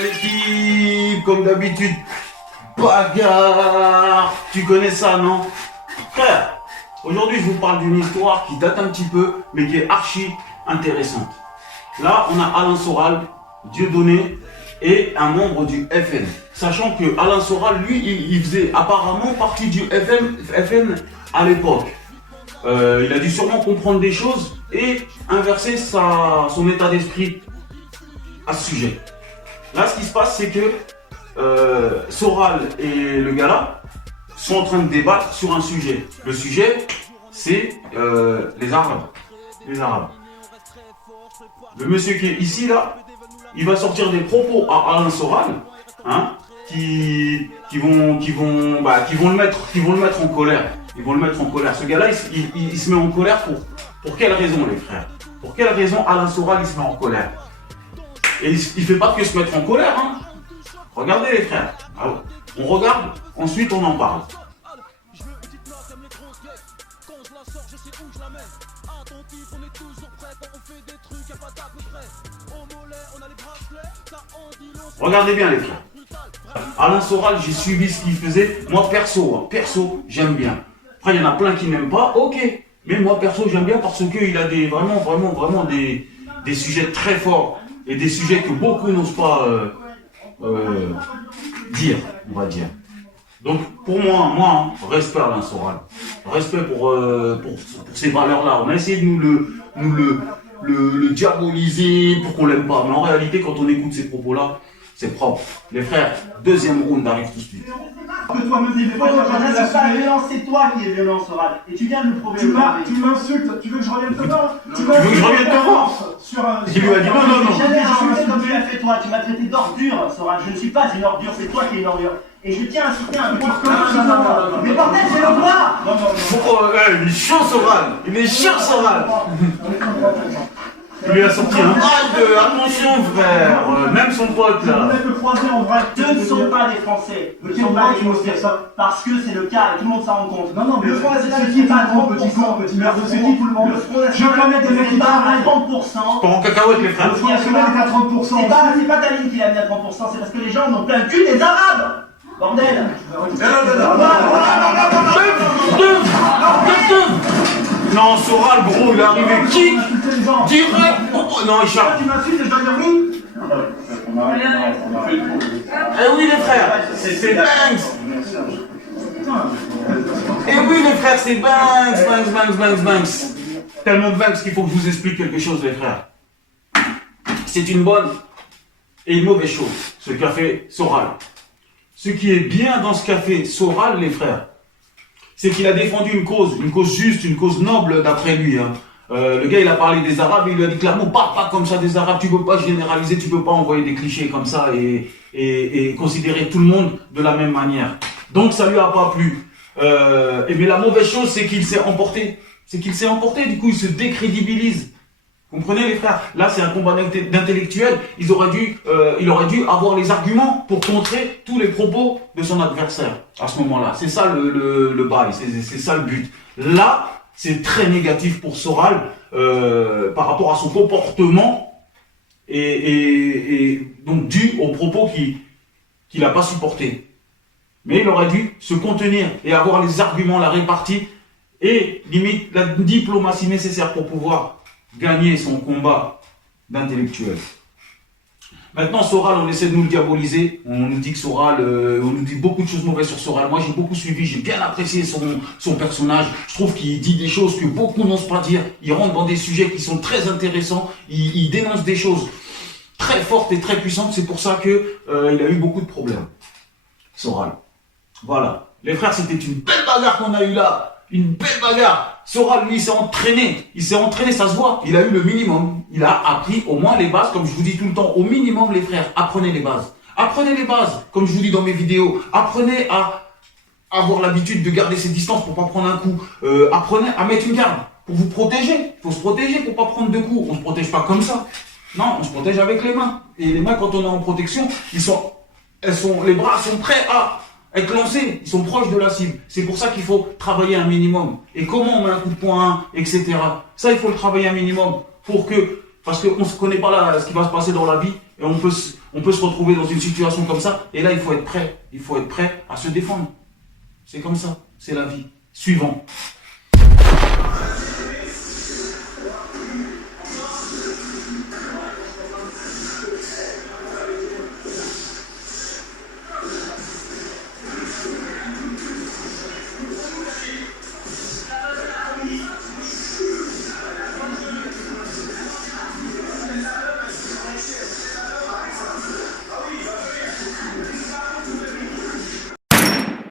L'équipe, comme d'habitude, bagarre. Tu connais ça, non? Frère, aujourd'hui je vous parle d'une histoire qui date un petit peu, mais qui est archi intéressante. Là, on a Alain Soral, Dieudonné et un membre du FN. Sachant que Alain Soral, lui, il faisait apparemment partie du FN à l'époque. Il a dû sûrement comprendre des choses et inverser son état d'esprit à ce sujet. Là, ce qui se passe, c'est que Soral et le gars là sont en train de débattre sur un sujet. Le sujet, c'est les Arabes. Les Arabes. Le monsieur qui est ici, là, il va sortir des propos à Alain Soral, hein, qui vont le mettre en colère. Ils vont le mettre en colère. Ce gars-là, il se met en colère pour quelle raison, les frères? Pour quelle raison Alain Soral, il se met en colère? Et il ne fait pas que se mettre en colère, hein. Regardez, les frères. Alors, on regarde, ensuite on en parle. Regardez bien, les frères. Alain Soral, j'ai suivi ce qu'il faisait. Moi, perso, j'aime bien. Après, il y en a plein qui n'aiment pas, ok. Mais moi, perso, j'aime bien parce qu'il a vraiment des sujets très forts. Et des sujets que beaucoup n'osent pas dire, on va dire. Donc, pour moi, respect à Alain Soral. Respect pour ces valeurs-là. On a essayé de nous le diaboliser pour qu'on l'aime pas. Mais en réalité, quand on écoute ces propos-là, c'est propre. Les frères, deuxième round arrive tout de suite. Que toi me dis, mais c'est pas violent, c'est toi qui es violent, Soral. Et tu viens de le prouver. Tu m'insultes, tu veux que je revienne te voir? Tu veux que je revienne te voir? Je lui ai dit non. Jamais insulté comme tu l'as fait toi. Tu m'as traité d'ordure, Soral. Je ne suis pas une ordure, c'est toi qui es une ordure. Et je tiens à citer un point. Mais bordel, j'ai le droit. Pourquoi il est chiant, Soral. Il est chiant, Soral. Il lui a sorti un bail de attention, frère. Même son pote là. Ce ne sont pas des Français. Ne sont pas des Français. Parce que c'est le cas et tout le monde s'en rend compte. Non, mais le Front National, c'est pas 30%. Petit merde, c'est qui tout le monde? Je connais des mecs qui parlent à 30%. Pour en cacahuète, les frères. Le Front National est à 30%. C'est pas ta ligne qui l'a mis à 30%, c'est parce que les gens ont plein le cul des Arabes. Bordel. Non, Soral, gros, il est arrivé kick direct. Non, il charge. Tu m'insultes et je dois dire oui. Eh oui, les frères, c'est Banks. Eh oui, les frères, c'est Banks. Tellement Banks qu'il faut que je vous explique quelque chose, les frères. C'est une bonne et une mauvaise chose, ce qu'a fait Soral. Ce qui est bien dans ce qu'a fait Soral, les frères, c'est qu'il a défendu une cause juste, une cause noble d'après lui. Hein. Le gars, il a parlé des Arabes, il lui a dit clairement, parle pas comme ça des Arabes, tu peux pas généraliser, tu peux pas envoyer des clichés comme ça et considérer tout le monde de la même manière. Donc ça lui a pas plu. Mais la mauvaise chose, c'est qu'il s'est emporté. Du coup, il se décrédibilise. Comprenez, les frères? Là, c'est un combat d'intellectuels. Il aurait dû avoir les arguments pour contrer tous les propos de son adversaire à ce moment-là. C'est ça le bail, c'est ça le but. Là, c'est très négatif pour Soral par rapport à son comportement et donc dû aux propos qu'il n'a pas supportés. Mais il aurait dû se contenir et avoir les arguments, la répartie et limite la diplomatie nécessaire pour pouvoir gagner son combat d'intellectuel. Maintenant, Soral, on essaie de nous le diaboliser. On nous dit que Soral, on nous dit beaucoup de choses mauvaises sur Soral. Moi, j'ai beaucoup suivi, j'ai bien apprécié son personnage. Je trouve qu'il dit des choses que beaucoup n'osent pas dire. Il rentre dans des sujets qui sont très intéressants. Il dénonce des choses très fortes et très puissantes. C'est pour ça que il a eu beaucoup de problèmes. Soral. Voilà. Les frères, c'était une belle bagarre qu'on a eue là. Une belle bagarre. Soral, lui, il s'est entraîné, ça se voit. Il a eu le minimum. Il a appris au moins les bases, comme je vous dis tout le temps. Au minimum, les frères, apprenez les bases. Apprenez les bases, comme je vous dis dans mes vidéos. Apprenez à avoir l'habitude de garder ses distances pour pas prendre un coup. Apprenez à mettre une garde pour vous protéger. Il faut se protéger pour pas prendre de coups. On se protège pas comme ça. Non, on se protège avec les mains. Et les mains, quand on est en protection, les bras sont prêts à être lancés, ils sont proches de la cible. C'est pour ça qu'il faut travailler un minimum. Et comment on met un coup de poing, etc. Ça, il faut le travailler un minimum parce qu'on ne se connaît pas là ce qui va se passer dans la vie. Et on peut se retrouver dans une situation comme ça. Et là, il faut être prêt. Il faut être prêt à se défendre. C'est comme ça. C'est la vie. Suivant.